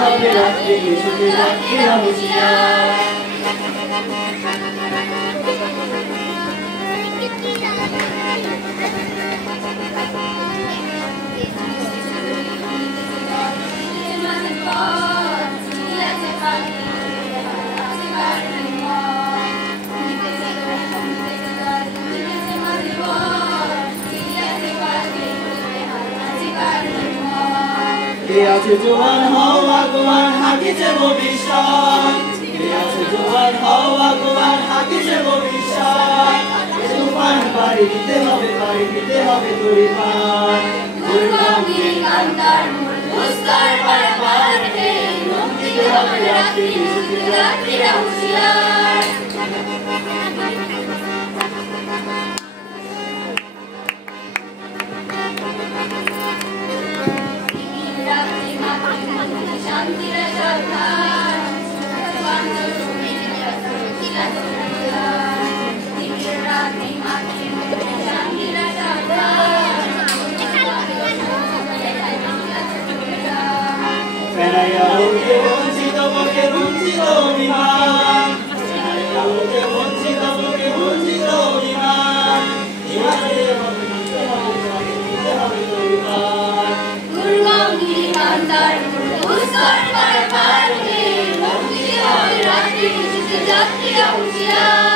হবে রাত্রি শুধু যাত্রীরা হুঁশিয়ার কে আছে জোয়ান হও আগুয়ান হাকিছে ভবিষ্যৎ কে আছে জোয়ান হও আগুয়ান হাকিছে ভবিষ্যৎ তুফান পাড়ি দিতে হবে তরি পার দুর্গমগিরি কান্তার দুস্তর পারাপার হে মুক্তিতে হবে রাত্রি শুধু যাত্রীরা হুঁশিয়ার শান্তির সরকার বঞ্চিত বকে বঞ্চিত অভিমান বঞ্চিত বকে বঞ্চিত অভিমান দুর্গমগিরি কান্তার দুস্তর পারাপার হে মুক্তিতে হবে রাত্রি শুধু যাত্রীরা হুঁশিয়ার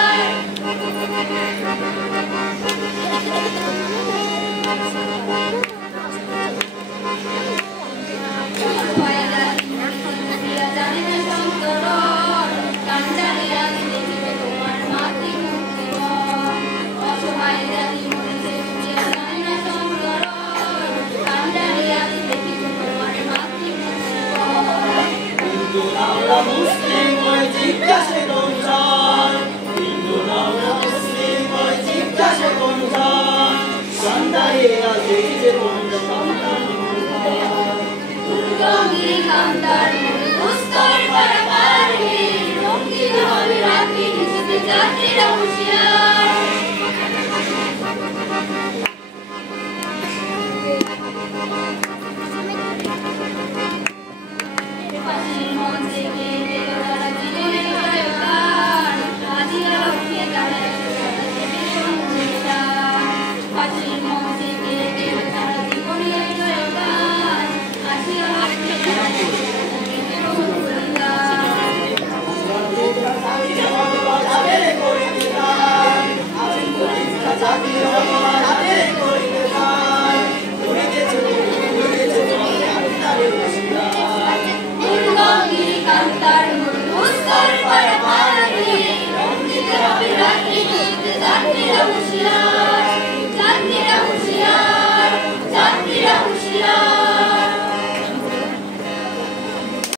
মুসলিম হয়ে জিজ্ঞাসে কোনজন হিন্দু নাওরা মুসলিম হয়ে জিজ্ঞাসে কোনজন সন্তানে আছে যে কোন সন্তান দুর্গমগিরি কান্তার দুস্তর পারাপার হে মুক্তিতে হবে রাত্রি শুধু যাত্রীরা হুঁশিয়ার মন থেকে